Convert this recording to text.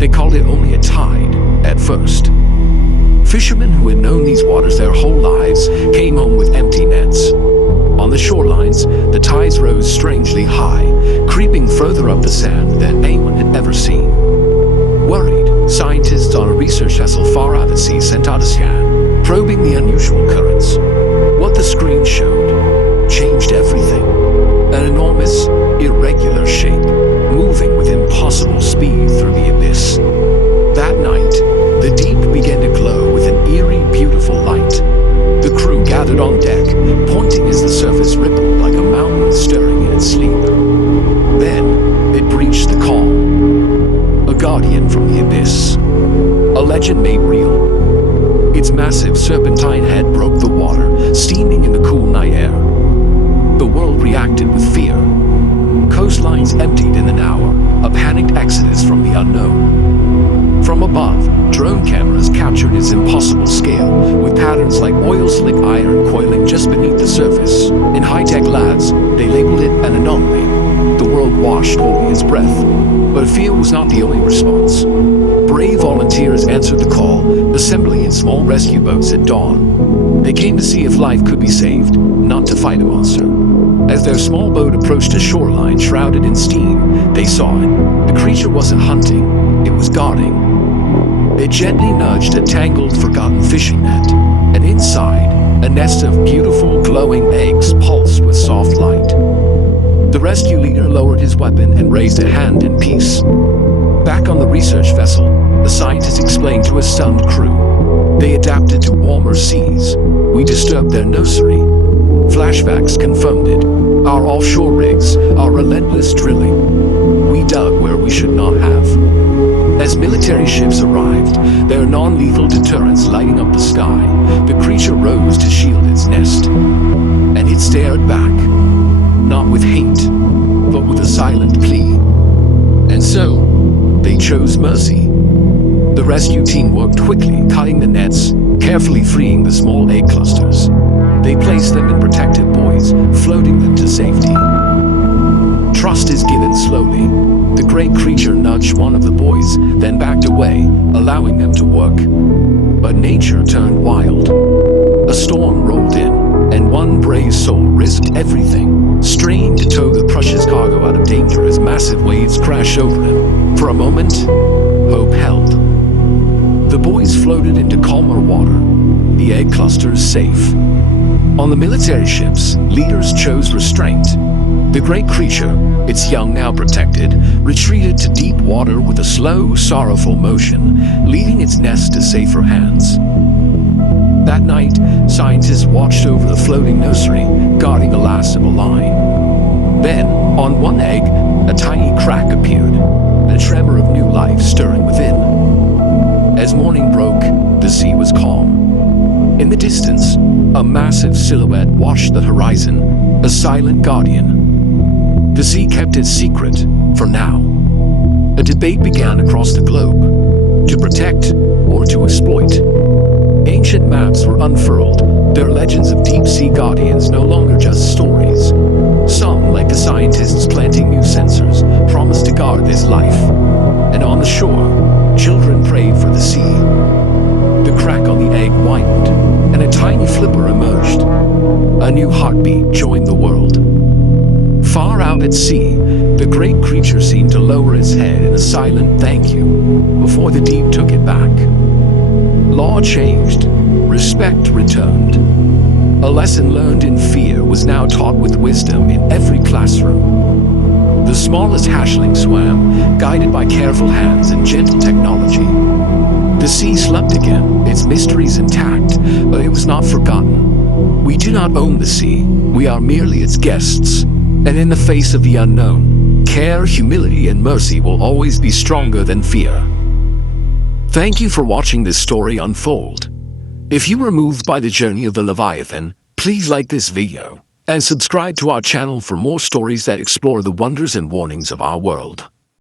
They called it only a tide at first. Fishermen who had known these waters their whole lives came home with empty nets. On the shorelines, the tides rose strangely high, creeping further up the sand than anyone had ever seen. Worried, scientists on a research vessel far out at sea sent out a scan, probing the unusual currents. What the screen showed changed everything. An enormous, irregular shape, moving with impossible speed through the abyss. That night, the deep began to glow with an eerie, beautiful light. The crew gathered on deck, pointing as the surface rippled like a mountain stirring in its sleep. Then, it breached the calm. A guardian from the abyss. A legend made real. Its massive serpentine head broke the water, steaming in the cool night air. The world reacted with fear. Coastlines emptied in an hour, a panicked exodus from the unknown. From above, drone cameras captured its impossible scale, with patterns like oil-slick iron coiling just beneath the surface. In high-tech labs, they labeled it an anomaly. The world washed holding its breath. But fear was not the only response. Brave volunteers answered the call, assembling in small rescue boats at dawn. They came to see if life could be saved, not to fight a monster. As their small boat approached a shoreline shrouded in steam, they saw it. The creature wasn't hunting, it was guarding. It gently nudged a tangled, forgotten fishing net, and inside, a nest of beautiful, glowing eggs pulsed with soft light. The rescue leader lowered his weapon and raised a hand in peace. Back on the research vessel, the scientists explained to a stunned crew. They adapted to warmer seas. We disturbed their nursery. Flashbacks confirmed it. Our offshore rigs, our relentless drilling. We dug where we should not have. As military ships arrived, their non-lethal deterrents lighting up the sky, the creature rose to shield its nest. And it stared back, not with hate, but with a silent plea. And so, they chose mercy. The rescue team worked quickly, cutting the nets, carefully freeing the small egg clusters. They placed them in protective buoys, floating them to safety. Trust is given slowly. The great creature nudged one of the boys, then backed away, allowing them to work. But nature turned wild. A storm rolled in, and one brave soul risked everything, straining to tow the precious cargo out of danger as massive waves crashed over him. For a moment, hope held. The boys floated into calmer water, the egg clusters safe. On the military ships, leaders chose restraint. The great creature, its young now protected, retreated to deep water with a slow, sorrowful motion, leaving its nest to safer hands. That night, scientists watched over the floating nursery, guarding the last of a line. Then, on one egg, a tiny crack appeared, a tremor of new life stirring within. As morning broke, the sea was calm. In the distance, a massive silhouette watched the horizon, a silent guardian. The sea kept its secret, for now. A debate began across the globe, to protect or to exploit. Ancient maps were unfurled, their legends of deep-sea guardians no longer just stories. Some, like the scientists planting new sensors, promised to guard this life. And on the shore, children prayed for the sea. The crack on the egg widened, and a tiny flipper emerged. A new heartbeat joined the world. Far out at sea, the great creature seemed to lower its head in a silent thank you before the deep took it back. Law changed, respect returned. A lesson learned in fear was now taught with wisdom in every classroom. The smallest hatchling swam, guided by careful hands and gentle technology. The sea slept again, its mysteries intact, but it was not forgotten. We do not own the sea, we are merely its guests. And in the face of the unknown, care, humility, and mercy will always be stronger than fear. Thank you for watching this story unfold. If you were moved by the journey of the Leviathan, please like this video and subscribe to our channel for more stories that explore the wonders and warnings of our world.